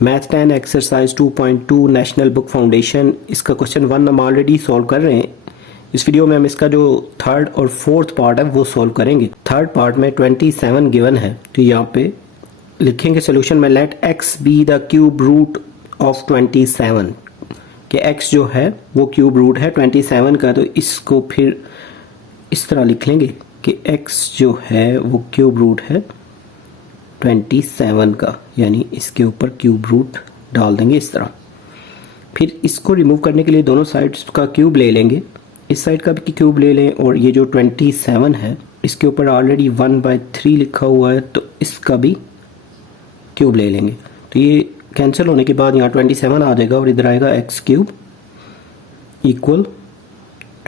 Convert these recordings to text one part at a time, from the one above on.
Math 10 exercise 2.2 national book foundation, इसका question 1 हम already solve कर रहे हैं। इस वीडियो में हम इसका जो थर्ड और फोर्थ पार्ट है वो सॉल्व करेंगे। थर्ड पार्ट में 27 गिवन है, तो यहाँ पे लिखेंगे सोल्यूशन में let x be the cube root of 27, कि x जो है वो क्यूब रूट है 27 का। तो इसको फिर इस तरह लिख लेंगे कि x जो है वो क्यूब रूट है 27 का, यानी इसके ऊपर क्यूब रूट डाल देंगे इस तरह। फिर इसको रिमूव करने के लिए दोनों साइड्स का क्यूब ले लेंगे, इस साइड का भी क्यूब ले लें, और ये जो 27 है इसके ऊपर ऑलरेडी 1/3 लिखा हुआ है, तो इसका भी क्यूब ले लेंगे। तो ये कैंसिल होने के बाद यहाँ 27 आ जाएगा और इधर आएगा x क्यूब इक्वल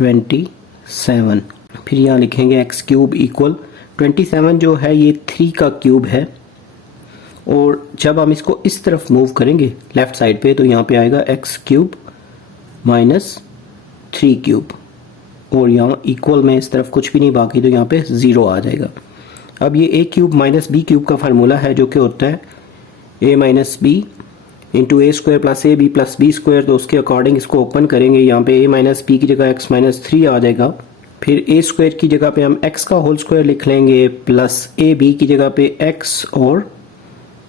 27। फिर यहाँ लिखेंगे x क्यूब इक्वल 27 जो है ये 3 का क्यूब है, और जब हम इसको इस तरफ मूव करेंगे लेफ्ट साइड पे, तो यहाँ पे आएगा x क्यूब माइनस 3 क्यूब, और यहाँ इक्वल में इस तरफ कुछ भी नहीं बाकी, तो यहाँ पे 0 आ जाएगा। अब ये a cube minus b cube का फार्मूला है जो कि होता है a minus b into a square plus A B plus B square. तो उसके अकॉर्डिंग इसको ओपन करेंगे, यहाँ पे a माइनस बी की जगह x माइनस 3 आ जाएगा। फिर a स्क्वायर की जगह पे हम x का होल स्क्वायर लिख लेंगे, प्लस ए बी की जगह पे x और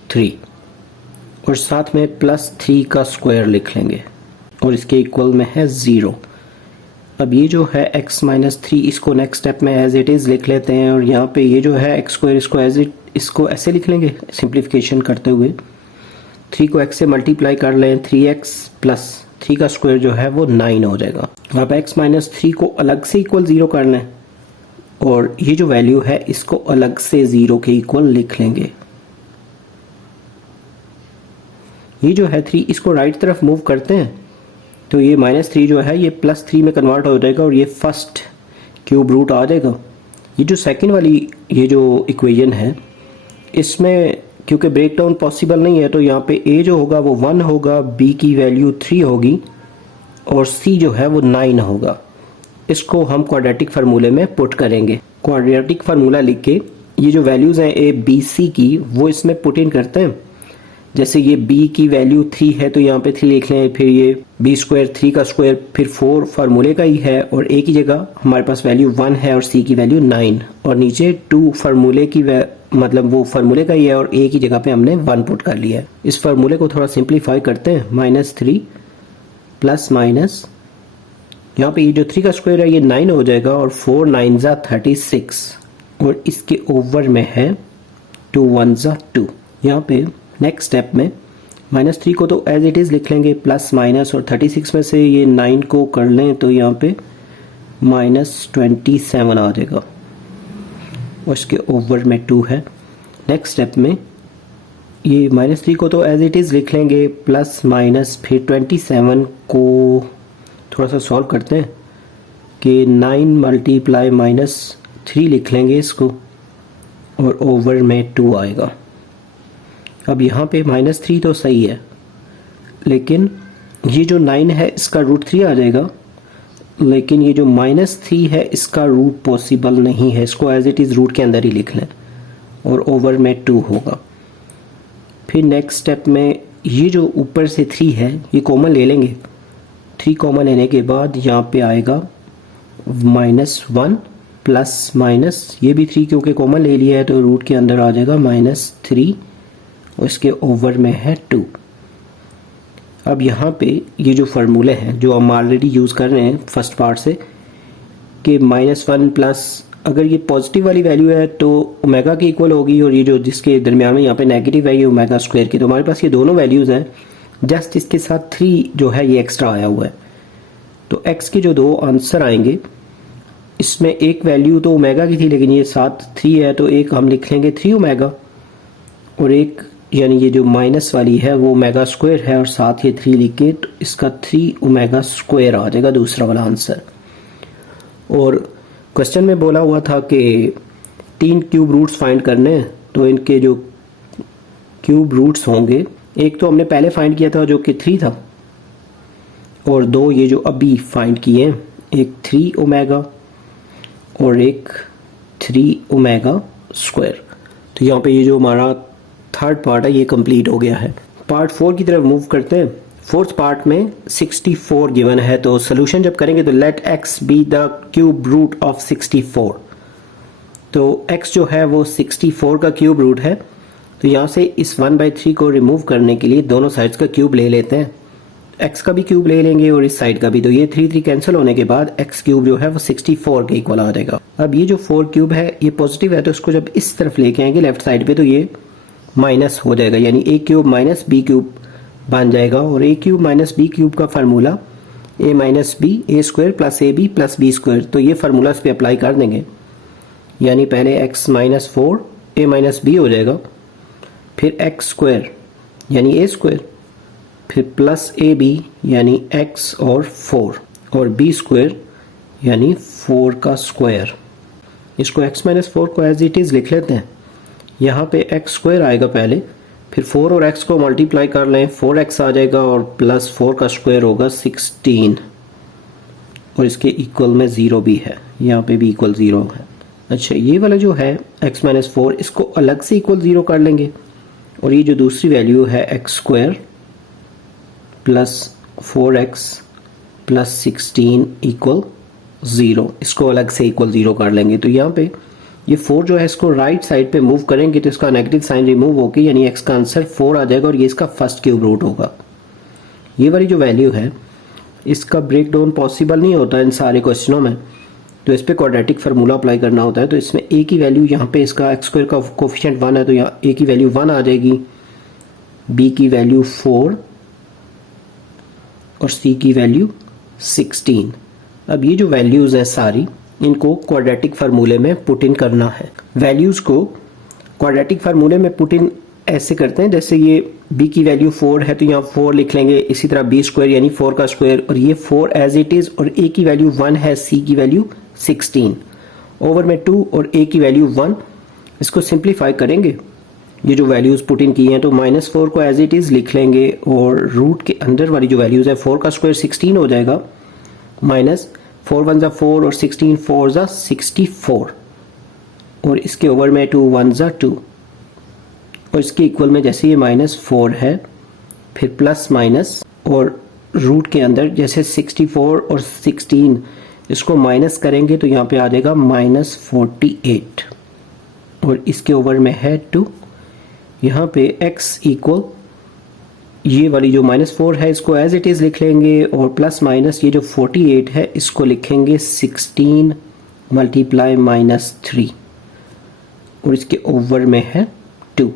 3, और साथ में प्लस 3 का स्क्वायर लिख लेंगे, और इसके इक्वल में है 0। अब ये जो है x माइनस 3 इसको नेक्स्ट स्टेप में एज इट इज़ लिख लेते हैं, और यहाँ पे ये जो है x स्क्वायर इसको एज इट इसको ऐसे लिख लेंगे सिंप्लीफिकेशन करते हुए। 3 को x से मल्टीप्लाई कर लें, 3x प्लस 3 का स्क्वायर जो है वो 9 हो जाएगा। अब x माइनस 3 को अलग से इक्वल 0 कर लें, और ये जो वैल्यू है इसको अलग से 0 के इक्वल लिख लेंगे। ये जो है 3 इसको राइट तरफ मूव करते हैं, तो ये माइनस 3 जो है ये प्लस 3 में कन्वर्ट हो जाएगा, और ये फर्स्ट क्यूब रूट आ जाएगा। ये जो सेकंड वाली ये जो इक्वेशन है इसमें क्योंकि ब्रेक डाउन पॉसिबल नहीं है, तो यहाँ पे a जो होगा वो 1 होगा, b की वैल्यू 3 होगी, और c जो है वो 9 होगा। इसको हम क्वाड्रेटिक फार्मूले में पुट करेंगे। क्वाड्रेटिक फार्मूला लिख के ये जो वैल्यूज हैं a b c की वो इसमें पुट इन करते हैं। जैसे ये b की वैल्यू 3 है तो यहाँ पे 3 लिख लें, फिर ये b स्क्वायर 3 का स्क्वायर फिर 4 फार्मूले का ही है, और a की जगह हमारे पास वैल्यू 1 है और c की वैल्यू 9, और नीचे 2 फार्मूले की मतलब वो फार्मूले का ही है, और a की जगह पे हमने 1 पुट कर लिया है। इस फार्मूले को थोड़ा सिंप्लीफाई करते हैं, -3 प्लस माइनस यहाँ पे ये जो 3 का स्क्वायर है ये 9 हो जाएगा, और 4 9 ज़ा 36, और इसके ओवर में है 2 1 ज़ा 2। यहाँ पे नेक्स्ट स्टेप में -3 को तो एज इट इज़ लिख लेंगे, प्लस माइनस, और 36 में से ये 9 को कर लें तो यहाँ पे -27 आ जाएगा, और इसके ओवर में 2 है। नेक्स्ट स्टेप में ये -3 को तो एज इट इज़ लिख लेंगे, प्लस माइनस, फिर 27 को थोड़ा सा सॉल्व करते हैं कि 9 मल्टीप्लाई -3 लिख लेंगे इसको, और ओवर में 2 आएगा। अब यहाँ पे -3 तो सही है, लेकिन ये जो 9 है इसका रूट 3 आ जाएगा, लेकिन ये जो -3 है इसका रूट पॉसिबल नहीं है, इसको एज इट इज़ रूट के अंदर ही लिख लें, और ओवर में 2 होगा। फिर नेक्स्ट स्टेप में ये जो ऊपर से 3 है ये कॉमन ले लेंगे, 3 कॉमन लेने के बाद यहाँ पे आएगा -1 प्लस माइनस, ये भी 3 क्योंकि कॉमन ले लिया है तो रूट के अंदर आ जाएगा -3, और इसके ओवर में है 2। अब यहाँ पे ये जो फार्मूले हैं जो हम ऑलरेडी यूज़ कर रहे हैं फर्स्ट पार्ट से, कि -1 प्लस, अगर ये पॉजिटिव वाली वैल्यू है तो ओमेगा के इक्वल होगी, और ये जो जिसके दरमियान में यहाँ पे नेगेटिव है ये ओमेगा स्क्वायर की। तो हमारे पास ये दोनों वैल्यूज़ हैं, जस्ट इसके साथ 3 जो है ये एक्स्ट्रा आया हुआ है। तो x के जो 2 आंसर आएंगे इसमें एक वैल्यू तो ओमेगा की थी, लेकिन ये साथ 3 है तो एक हम लिख लेंगे 3 ओमेगा, और एक यानी ये जो माइनस वाली है वो ओमेगा स्क्वायर है, और साथ ये 3 लिख के तो इसका 3 ओमेगा स्क्वायर आ जाएगा दूसरा वाला आंसर। और क्वेश्चन में बोला हुआ था कि 3 क्यूब रूट्स फाइंड करने हैं, तो इनके जो क्यूब रूट्स होंगे, एक तो हमने पहले फाइंड किया था जो कि 3 था, और 2 ये जो अभी फाइंड किए हैं, एक 3 ओमेगा और एक 3 ओमेगा स्क्वायर। तो यहाँ पे ये जो हमारा थर्ड पार्ट है ये कंप्लीट हो गया है। पार्ट 4 की तरफ मूव करते हैं। फोर्थ पार्ट में 64 गिवन है, तो सोल्यूशन जब करेंगे तो let x be the cube root of 64। तो x जो है वो 64 का क्यूब रूट है, तो यहाँ से इस 1/3 को रिमूव करने के लिए दोनों साइड्स का क्यूब ले लेते हैं। x का भी क्यूब ले लेंगे और इस साइड का भी, तो ये 3 कैंसिल होने के बाद x क्यूब जो है वो 64 के इक्वल आ जाएगा। अब ये जो 4 क्यूब है ये पॉजिटिव है, तो इसको जब इस तरफ लेके आएंगे लेफ्ट साइड पे, तो ये माइनस हो जाएगा, यानी a cube minus b cube बन जाएगा। और a cube minus b cube का formula a minus B A square plus A B plus B square, तो ये फार्मूला इस पर अप्लाई कर देंगे, यानी पहले x minus 4 a minus b हो जाएगा, फिर x स्क्वायर यानी a स्क्वायर, फिर प्लस ए बी यानी x और 4, और b स्क्वायर यानी 4 का स्क्वायर। इसको x माइनस 4 को एज इट इज़ लिख लेते हैं। यहाँ पे x स्क्वायर आएगा पहले, फिर 4 और x को मल्टीप्लाई कर लें, 4x आ जाएगा और प्लस 4 का स्क्वायर होगा 16, और इसके इक्वल में 0 भी है, यहाँ पे भी इक्वल 0 है। अच्छा, ये वाला जो है x माइनस 4 इसको अलग से इक्वल 0 कर लेंगे, और ये जो दूसरी वैल्यू है x square plus 4x plus 16 equal 0, इसको अलग से इक्वल 0 कर लेंगे। तो यहाँ पे ये 4 जो है इसको राइट साइड पे मूव करेंगे तो इसका नेगेटिव साइन रिमूव होगी, यानी x का आंसर 4 आ जाएगा, और ये इसका फर्स्ट क्यूब रूट होगा। ये वाली जो वैल्यू है इसका ब्रेक डाउन पॉसिबल नहीं होता इन सारे क्वेश्चनों में, तो इस पे क्वाड्रेटिक फार्मूला अप्लाई करना होता है। तो इसमें a की वैल्यू यहाँ पे इसका x स्क्वायर का कोफिशिएंट 1 है, तो यहाँ a की वैल्यू 1 आ जाएगी, b की वैल्यू 4 और c की वैल्यू 16। अब ये जो वैल्यूज़ हैं सारी, इनको क्वाड्रेटिक फार्मूले में पुट इन करना है। वैल्यूज़ को क्वाड्रेटिक फार्मूले में पुट इन ऐसे करते हैं, जैसे ये b की वैल्यू 4 है तो यहाँ 4 लिख लेंगे, इसी तरह b स्क्वायर यानी 4 का स्क्वायर, और ये 4 एज इट इज़, और a की वैल्यू 1 है, c की वैल्यू 16 ओवर में 2 और a की वैल्यू 1। इसको सिंप्लीफाई करेंगे, ये जो वैल्यूज़ पुट इन की हैं, तो -4 को एज इट इज़ लिख लेंगे, और रूट के अंदर वाली जो वैल्यूज़ है 4 का स्क्वायर 16 हो जाएगा, माइनस 4 1 4 और 16 4 64, और इसके ओवर में 2 1 2, और इसके इक्वल में जैसे ये -4 है, फिर प्लस माइनस, और रूट के अंदर जैसे 64 और 16 इसको माइनस करेंगे तो यहाँ पे आ जाएगा -48, और इसके ओवर में है 2। यहाँ पे x इक्वल ये वाली जो -4 है इसको एज इट इज़ लिख लेंगे, और प्लस माइनस ये जो 48 है इसको लिखेंगे 16 मल्टीप्लाई -3, और इसके ओवर में है 2।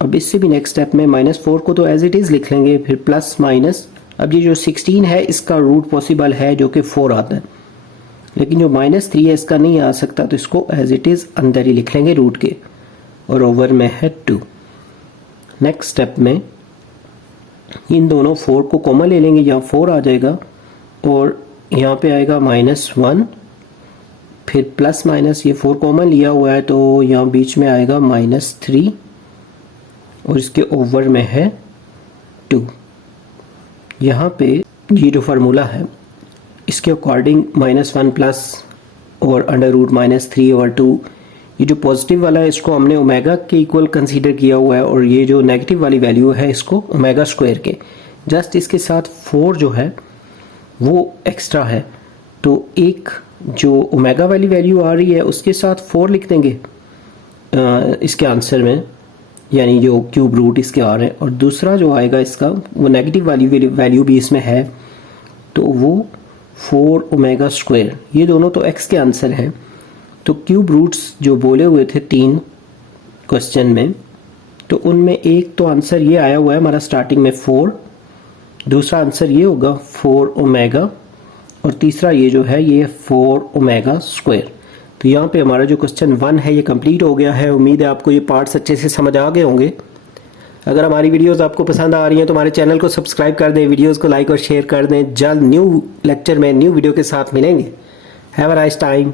अब इससे भी नेक्स्ट स्टेप में -4 को तो एज इट इज़ लिख लेंगे, फिर प्लस माइनस, अब ये जो 16 है इसका रूट पॉसिबल है जो कि 4 आता है, लेकिन जो -3 है इसका नहीं आ सकता, तो इसको एज इट इज़ अंदर ही लिख लेंगे रूट के, और ओवर में है 2। नेक्स्ट स्टेप में इन दोनों 4 को कॉमन ले लेंगे, यहाँ 4 आ जाएगा, और यहाँ पे आएगा -1, फिर प्लस माइनस, ये 4 कॉमन लिया हुआ है तो यहाँ बीच में आएगा -3, और इसके ओवर में है 2। यहाँ पे ये जो फार्मूला है इसके अकॉर्डिंग -1 प्लस और अंडर रूट -3 और 2, ये जो पॉजिटिव वाला है इसको हमने ओमेगा के इक्वल कंसीडर किया हुआ है, और ये जो नेगेटिव वाली वैल्यू है इसको ओमेगा स्क्वायर के, जस्ट इसके साथ 4 जो है वो एक्स्ट्रा है, तो एक जो ओमेगा वाली वैल्यू आ रही है उसके साथ 4 लिख देंगे इसके आंसर में, यानी जो क्यूब रूट इसके आ रहे हैं, और दूसरा जो आएगा इसका वो नेगेटिव वाली वैल्यू भी इसमें है, तो वो 4 ओमेगा स्क्वायर, ये दोनों तो x के आंसर हैं। तो क्यूब रूट्स जो बोले हुए थे 3 क्वेश्चन में, तो उनमें एक तो आंसर ये आया हुआ है हमारा स्टार्टिंग में 4, दूसरा आंसर ये होगा 4 ओमेगा, और तीसरा ये जो है ये 4 ओमेगा स्क्वायर। तो यहाँ पे हमारा जो क्वेश्चन 1 है ये कंप्लीट हो गया है। उम्मीद है आपको ये पार्ट्स अच्छे से समझ आ गए होंगे। अगर हमारी वीडियोस आपको पसंद आ रही हैं तो हमारे चैनल को सब्सक्राइब कर दें, वीडियोस को लाइक और शेयर कर दें। जल्द न्यू लेक्चर में न्यू वीडियो के साथ मिलेंगे। Have a nice time.